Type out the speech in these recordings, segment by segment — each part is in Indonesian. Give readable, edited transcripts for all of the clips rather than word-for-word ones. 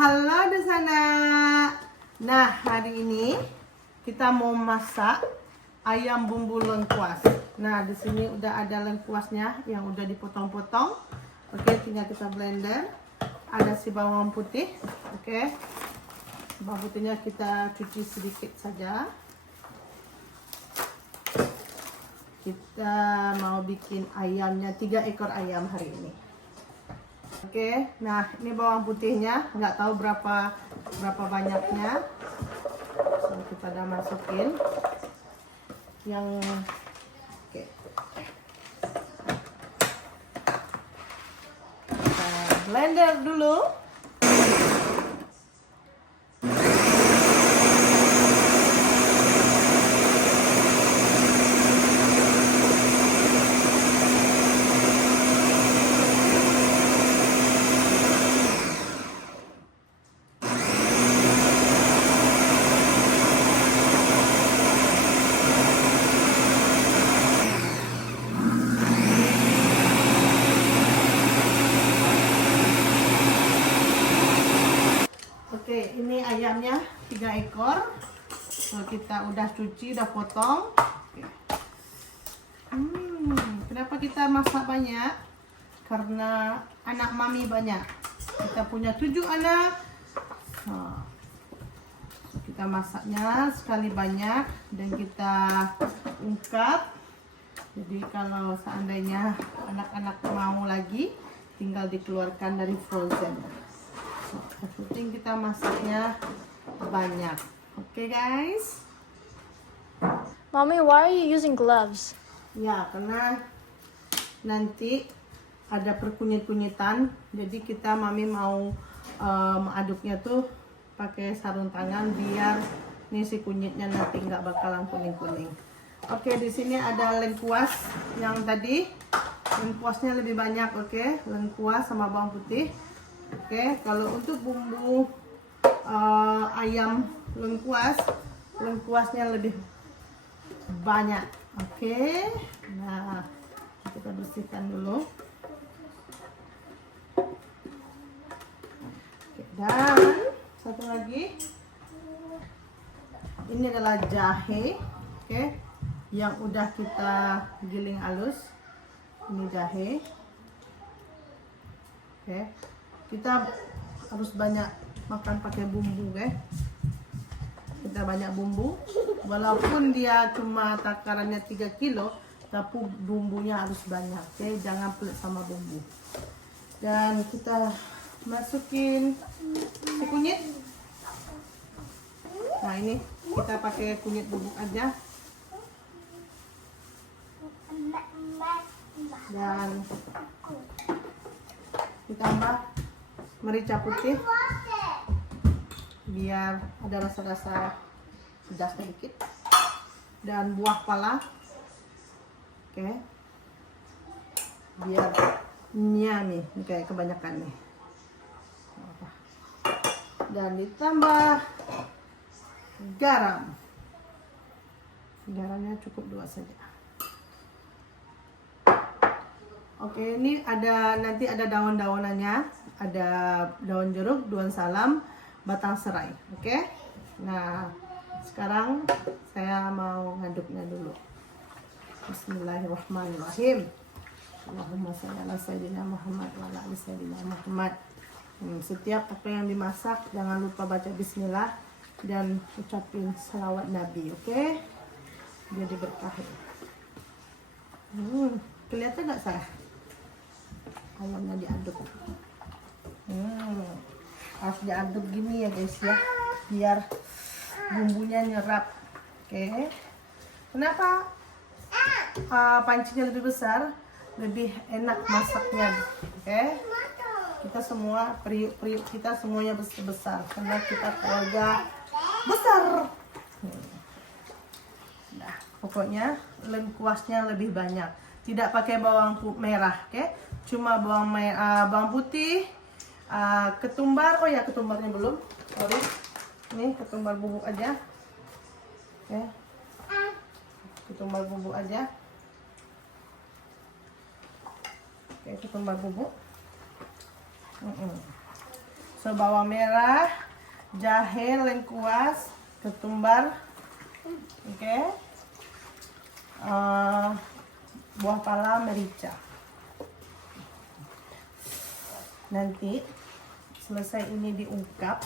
Halo di sana. Nah, hari ini kita mau masak ayam bumbu lengkuas. Nah, di sini udah ada lengkuasnya yang udah dipotong-potong. Oke, tinggal kita blender. Ada si bawang putih. Oke. Bawang putihnya kita cuci sedikit saja. Kita mau bikin ayamnya 3 ekor ayam hari ini. Oke, nah ini bawang putihnya, nggak tahu berapa banyaknya. So, kita udah masukin yang oke. Kita blender dulu. Oke, ini ayamnya 3 ekor. So, kita udah cuci, udah potong. Oke. Kenapa kita masak banyak? Karena anak mami banyak. Kita punya 7 anak. So, kita masaknya sekali banyak dan kita ungkap. Jadi kalau seandainya anak-anak mau lagi, tinggal dikeluarkan dari frozen. Yang penting kita masaknya banyak. Oke, guys. Mommy, why are you using gloves? Ya, karena nanti ada perkunyit-kunyitan. Jadi mami mau aduknya tuh pakai sarung tangan biar nih si kunyitnya nanti nggak bakalan kuning-kuning. Oke, di sini ada lengkuas yang tadi. Lengkuasnya lebih banyak, oke. Lengkuas sama bawang putih. Oke, kalau untuk bumbu ayam lengkuasnya lebih banyak. Oke, nah kita bersihkan dulu. Oke, dan satu lagi, ini adalah jahe, oke, yang udah kita giling halus. Ini jahe, oke. Kita harus banyak makan pakai bumbu, guys. Kita banyak bumbu, walaupun dia cuma takarannya 3 kilo, tapi bumbunya harus banyak, oke. Jangan pelit sama bumbu. Dan kita masukin si kunyit. Nah, ini kita pakai kunyit bubuk aja. Dan ditambah merica putih biar ada rasa-rasa pedas sedikit, dan buah pala, oke, biar nyami kayak kebanyakan nih, dan ditambah garamnya cukup 2 saja. Oke, ini nanti ada daun-daunannya, ada daun jeruk, daun salam, batang serai. Oke. Nah, sekarang saya mau ngaduknya dulu. Bismillahirrahmanirrahim. Allahumma shalli ala sayyidina Muhammad wa ala ali sayyidina Muhammad. Setiap apa yang dimasak jangan lupa baca bismillah dan ucapin salawat Nabi, oke? Biar diberkahi. Kelihatan nggak saya? Ayamnya diaduk. Harus diaduk gini ya, guys ya, biar bumbunya nyerap. Oke. Kenapa pancinya lebih besar? Lebih enak masaknya. Oke. Kita semua periuk kita semuanya besar karena kita keluarga besar. Nah, pokoknya lengkuasnya lebih banyak. Tidak pakai bawang merah, oke? Cuma bawang putih, ketumbar. Oh ya, ketumbarnya belum. Sorry. Ini ketumbar bubuk aja. Oke. Ketumbar bubuk aja. Oke, ketumbar bubuk. So bawang merah, jahe, lengkuas, ketumbar, oke, buah pala, merica. Nanti selesai ini diungkap,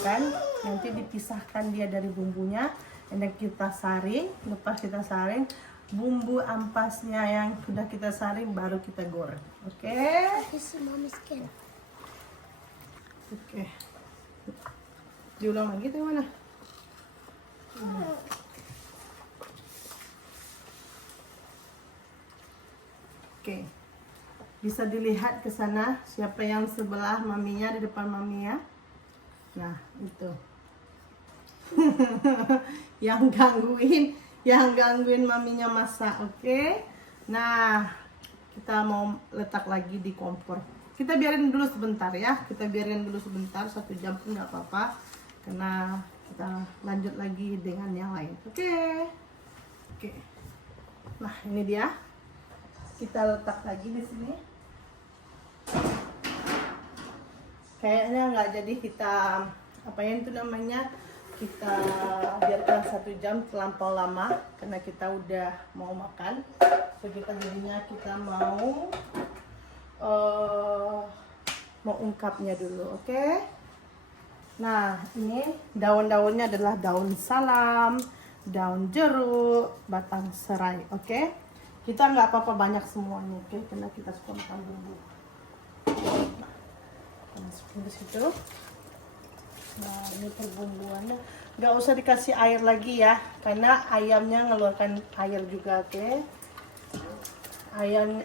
kan? Nanti dipisahkan dia dari bumbunya, dan kita saring. Lepas kita saring, bumbu ampasnya yang sudah kita saring baru kita goreng, oke? Oke. Diulang lagi tuh mana? Oke. Bisa dilihat ke sana siapa yang sebelah maminya, di depan mami ya. Nah, itu. yang gangguin maminya masak, oke? Nah, kita mau letak lagi di kompor. Kita biarin dulu sebentar ya. Kita biarin dulu sebentar, 1 jam pun nggak apa-apa. Karena kita lanjut lagi dengan yang lain. Oke. Nah, ini dia. Kita letak lagi di sini. Kayaknya nggak jadi kita apa yang itu namanya, kita biarkan 1 jam terlampau lama karena kita udah mau makan. So kita jadinya kita mau ungkapnya dulu, oke? Nah, ini daun-daunnya adalah daun salam, daun jeruk, batang serai, oke? Kita nggak apa-apa banyak semuanya, oke? Karena kita suka makan bumbu. Masukin ke situ. Nah, ini perbumbuannya. Nggak usah dikasih air lagi ya, karena ayamnya ngeluarkan air juga, oke?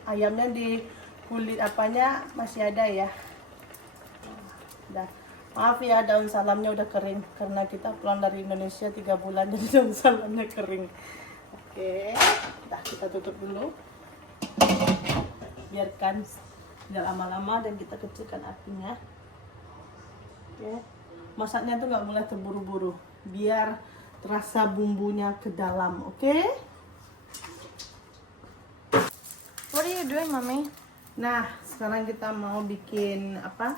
Ayamnya di kulit apanya masih ada ya. Udah. Maaf ya, daun salamnya udah kering karena kita pulang dari Indonesia 3 bulan jadi daun salamnya kering. Oke, udah kita tutup dulu. Biarkan nggak lama-lama dan kita kecilkan apinya. Oke. Masaknya tuh nggak boleh terburu-buru, biar terasa bumbunya ke dalam, oke? What are you doing, Mommy? Nah, sekarang kita mau bikin apa?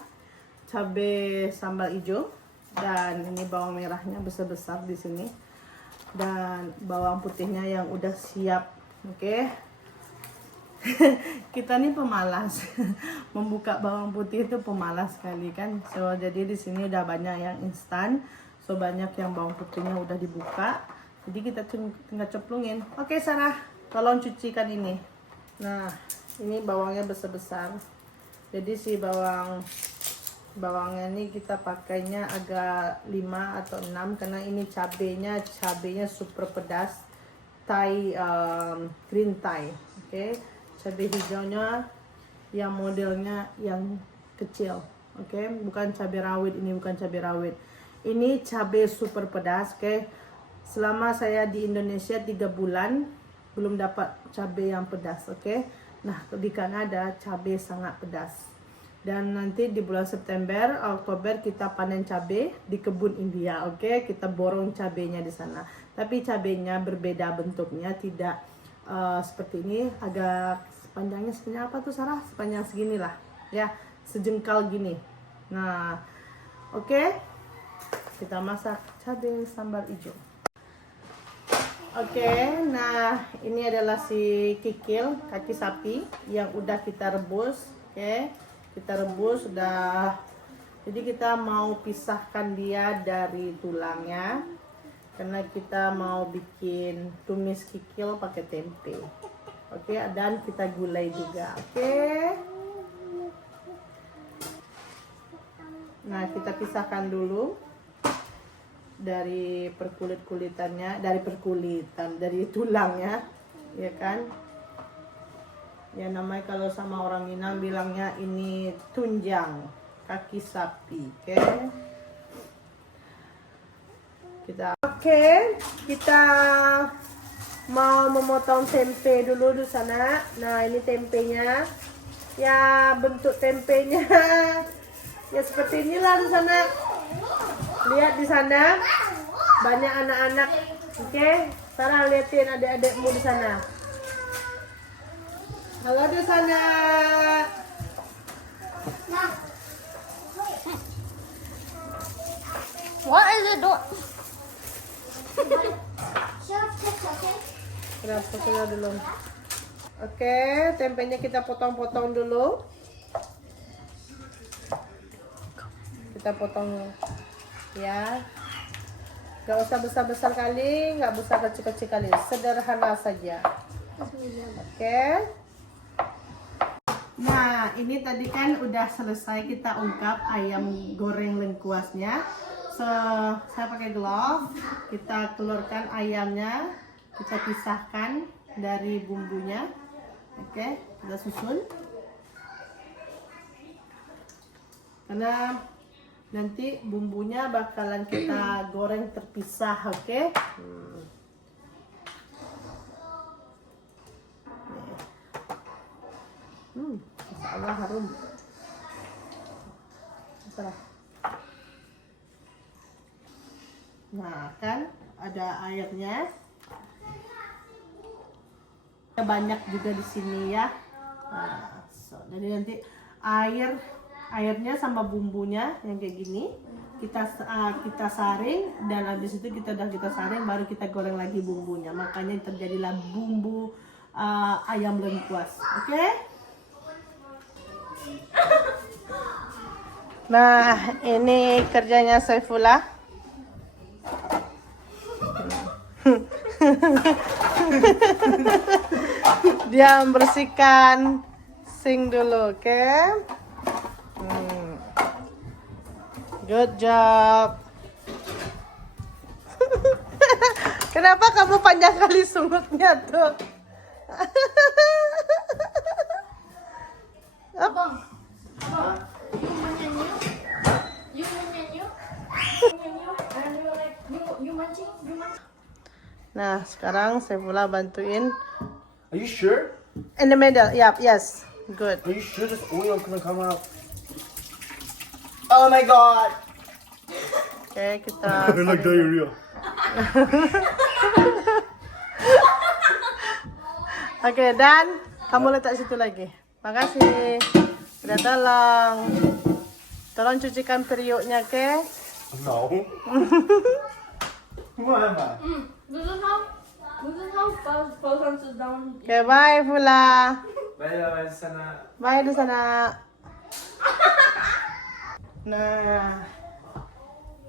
Cabai sambal hijau, dan ini bawang merahnya besar-besar di sini, dan bawang putihnya yang udah siap, oke? Kita nih pemalas. Membuka bawang putih itu pemalas sekali kan. So jadi di sini udah banyak yang instan, so banyak yang bawang putihnya udah dibuka, jadi kita tinggal ceplungin. Oke Sarah, tolong cucikan ini. Nah, ini bawangnya besar-besar, jadi si bawangnya ini kita pakainya agak 5 atau 6 karena ini cabenya super pedas, green Thai, oke? Cabai hijaunya yang modelnya yang kecil, oke? Bukan cabai rawit, ini bukan cabai rawit, ini cabai super pedas, oke? Selama saya di Indonesia 3 bulan belum dapat cabai yang pedas, oke? Nah, di Kanada cabai sangat pedas. Dan nanti di bulan September, Oktober kita panen cabai di kebun India, oke? Kita borong cabainya di sana. Tapi cabainya berbeda bentuknya, tidak seperti ini, agak panjangnya sepanjang apa tuh Sarah? Sepanjang segini lah, ya, sejengkal gini. Nah, oke, kita masak cabai sambal hijau. Oke, nah ini adalah si kikil kaki sapi yang udah kita rebus, oke? Kita rebus sudah, jadi kita mau pisahkan dia dari tulangnya karena kita mau bikin tumis kikil pakai tempe, oke? Dan kita gulai juga, oke? Nah, kita pisahkan dulu dari perkulitannya, dari tulangnya, ya kan? Ya namanya kalau sama orang Minang bilangnya ini tunjang kaki sapi, oke? Kita mau memotong tempe dulu di sana. Nah, ini tempenya. Ya, bentuk tempenya ya seperti inilah di sana. Lihat di sana banyak anak-anak, oke? Sarah, liatin adik-adikmu di sana. Halo di sana. What is it doing? Kita potongnya dulu. Oke, tempenya kita potong-potong dulu. Kita potong ya. Gak usah besar-besar kali, gak usah kecil-kecil kali. Sederhana saja. Oke. Nah, ini tadi kan udah selesai kita ungkap ayam goreng lengkuasnya. Saya pakai glove. Kita keluarkan ayamnya. Kita pisahkan dari bumbunya. Oke, kita susun. Karena nanti bumbunya bakalan kita goreng terpisah, oke? Masya Allah harum. Masalah. Nah, kan ada airnya. Banyak juga di sini ya. Nah, jadi nanti airnya sama bumbunya yang kayak gini kita saring, dan habis itu kita saring baru kita goreng lagi bumbunya. Makanya terjadilah bumbu ayam lengkuas. Oke? Nah, ini kerjanya Saifullah. Dia membersihkan sink dulu, oke? Good job. Kenapa kamu panjang kali sungutnya tuh? Abang, you menyanyi, and you're like, you mancing. Nah, sekarang Saifullah bantuin. Are you sure? In the middle, yep, yes. Good. Are you sure this oil gonna come out? Oh my god! Oke, kita like diarrhea. Oke, dan kamu letak situ lagi. Makasih. Udah tolong. Tolong cucikan periuknya, oke? No. What am I? This is how fast is down. Oke, bye Fula. Bye sana. Bye di sana. Nah,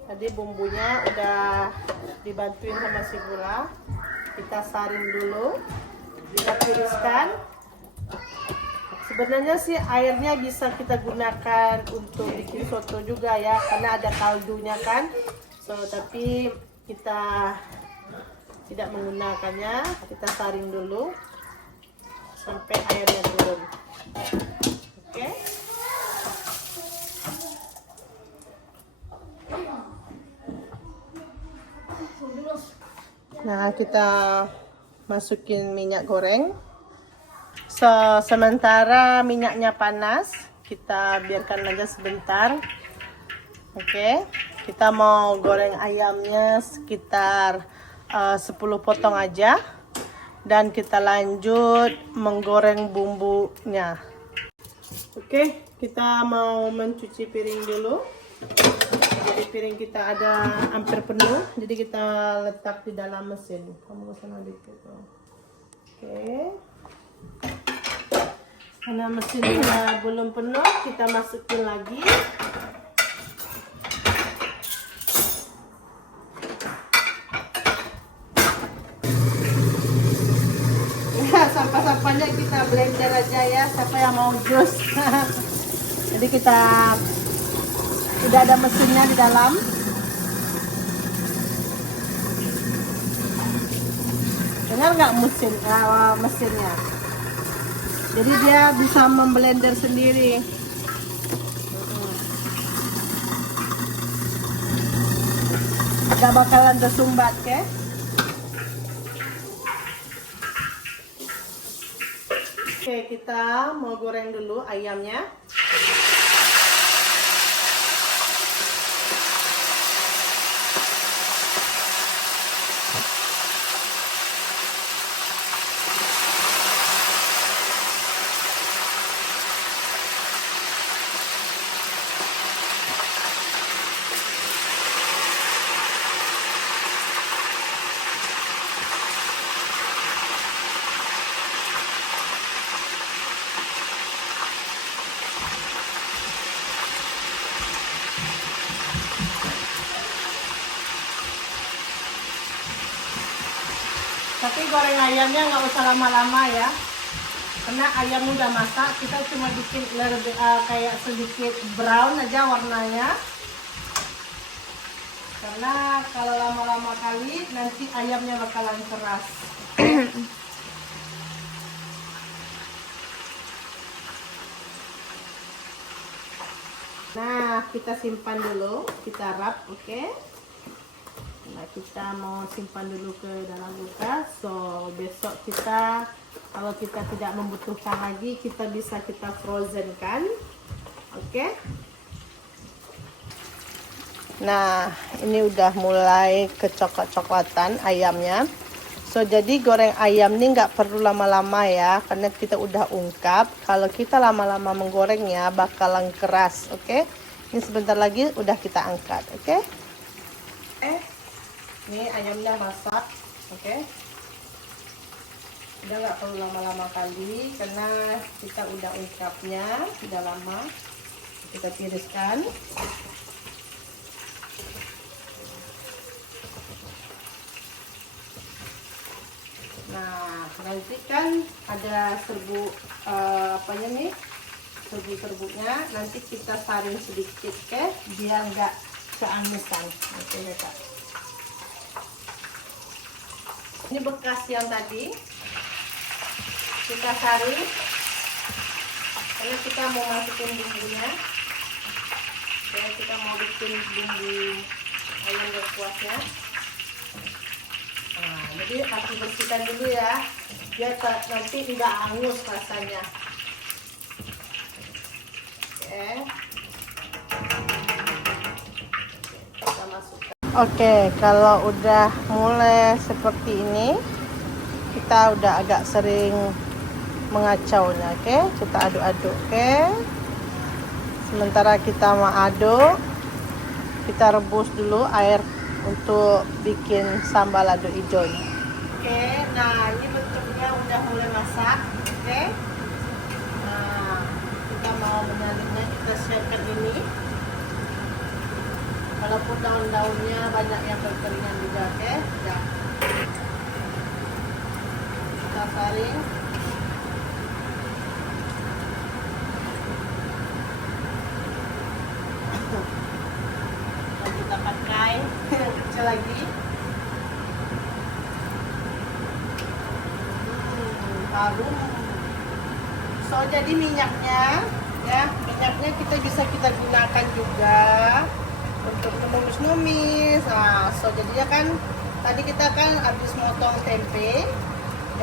tadi bumbunya udah dibantuin sama si Fula. Kita saring dulu. Kita tiriskan. Sebenarnya sih airnya bisa kita gunakan untuk bikin soto juga ya, karena ada kaldunya kan. Tapi kita tidak menggunakannya. Kita saring dulu sampai airnya turun. Oke. Nah, kita masukin minyak goreng. Sementara minyaknya panas, kita biarkan aja sebentar. Oke, kita mau goreng ayamnya sekitar 10 potong aja, dan kita lanjut menggoreng bumbunya. Oke, kita mau mencuci piring dulu. Jadi piring kita ada hampir penuh, jadi kita letak di dalam mesin. Kamu ke sana dikit. Oke. Karena mesinnya belum penuh, kita masukin lagi. Sampah-sampahnya kita blender aja ya, siapa yang mau jus. Jadi kita udah ada mesinnya di dalam. Dengar nggak mesinnya? Jadi dia bisa memblender sendiri. Gak bakalan tersumbat, ya. Oke, kita mau goreng dulu ayamnya. Tapi goreng ayamnya nggak usah lama-lama ya. Karena ayam udah masak, kita cuma bikin kayak sedikit brown aja warnanya. Karena kalau lama-lama kali nanti ayamnya bakalan keras. Nah, kita simpan dulu, kita wrap, oke? Nah, kita mau simpan dulu ke dalam kulkas. So, besok kita, kalau kita tidak membutuhkan lagi, kita bisa frozen kan, oke? Nah, ini udah mulai kecoklat-coklatan ayamnya. So, jadi goreng ayam ini nggak perlu lama-lama ya, karena kita udah ungkap. Kalau kita lama-lama menggorengnya bakalan keras, oke? Ini sebentar lagi udah kita angkat, oke? Ini ayamnya masak, oke? Udah nggak perlu lama-lama kali, karena kita udah ungkapnya, udah lama. Kita tiriskan. Nah, nanti kan ada serbuk apanya nih, serbuk-serbuknya nanti kita saring sedikit, oke, biar nggak keangesan. Oke, Kak. Ini bekas yang tadi kita saring karena kita mau masukin bumbunya. Oke, kita mau bikin bumbu ayam berkuahnya. Nah, jadi harus bersihkan dulu ya, biar nanti tidak hangus rasanya. Oke, kita masukkan. Oke, kalau udah mulai seperti ini, kita udah agak sering mengacaunya. Oke, kita aduk-aduk. Oke, sementara kita mau aduk, kita rebus dulu air untuk bikin sambal lado hijau. Oke, nah ini bentuknya udah mulai masak. Oke, nah kita mau menyalinnya, kita siapkan ini. Walaupun daun-daunnya banyak yang berkeringan juga, oke? Ya. Kita saring. Dan kita pakai yang kecil lagi. Harum. So, jadi minyaknya, ya, minyaknya kita bisa gunakan juga untuk menumis-numis. Nah, so jadinya kan tadi kita kan habis motong tempe,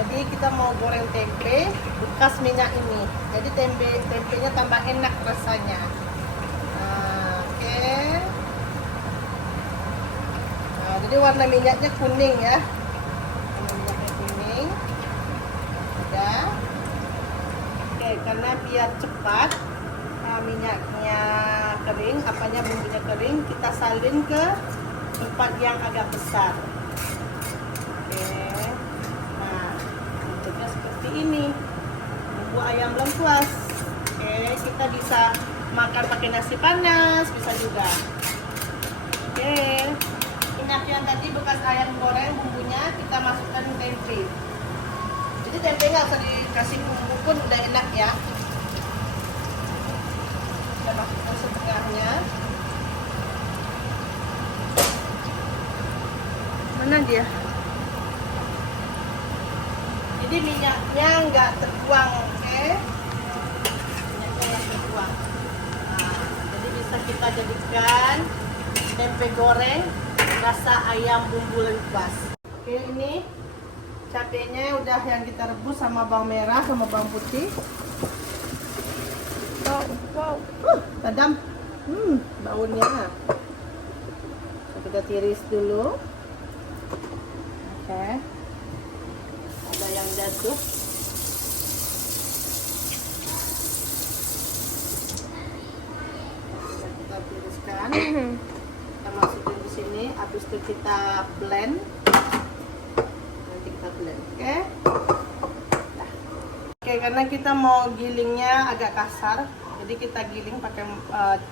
jadi kita mau goreng tempe bekas minyak ini, jadi tempenya tambah enak rasanya. Nah, oke. Nah, jadi warna minyaknya kuning ya, warna minyaknya kuning. Udah. Oke, karena biar cepat minyaknya kering, bumbunya kering, kita salin ke tempat yang agak besar. Oke, nah bentuknya seperti ini, bumbu ayam lengkuas. Oke, kita bisa makan pakai nasi panas, bisa juga. Oke, minyak yang tadi bekas ayam goreng, bumbunya kita masukkan tempe. Jadi tempe nggak usah dikasih bumbu pun udah enak ya. Kita masukkan setengahnya. Mana dia? Jadi minyaknya nggak terbuang, oke? Minyaknya nggak terbuang. Nah, jadi bisa kita jadikan tempe goreng rasa ayam bumbu lengkuas. Oke, ini cabenya udah yang kita rebus sama bawang merah sama bawang putih. Wow, padam. Baunya. So, kita tiris dulu. Oke. Ada yang jatuh. Kita tiriskan. Kita masukin di sini. Habis itu kita blend. Nanti kita blend, oke? Nah. Oke, karena kita mau gilingnya agak kasar. Jadi kita giling pakai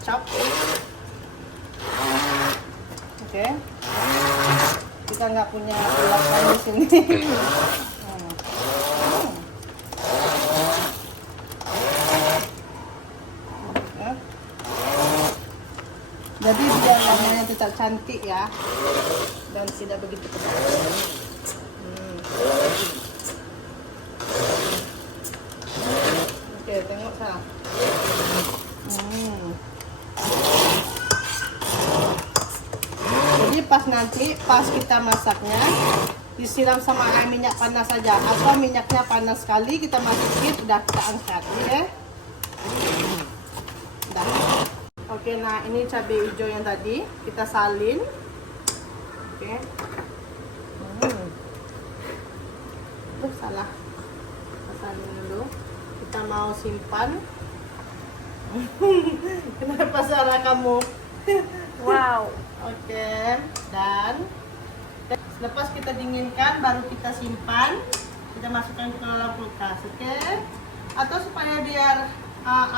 chop. Oke. kita nggak punya pulasan di sini. Jadi biar warnanya tetap cantik ya, dan tidak begitu pedas. Oke, tengok sana. Jadi pas kita masaknya disiram sama air minyak panas saja, atau minyaknya panas sekali kita masukin udah kita angkat, ya. Udah. Oke, nah ini cabai hijau yang tadi kita salin. Oke. Salah. Kita salin dulu. Kita mau simpan. Kenapa salah kamu? Wow. Oke, dan lepas kita dinginkan baru kita simpan, kita masukkan ke dalam kulkas, oke? Atau supaya biar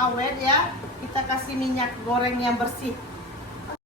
awet ya, kita kasih minyak goreng yang bersih.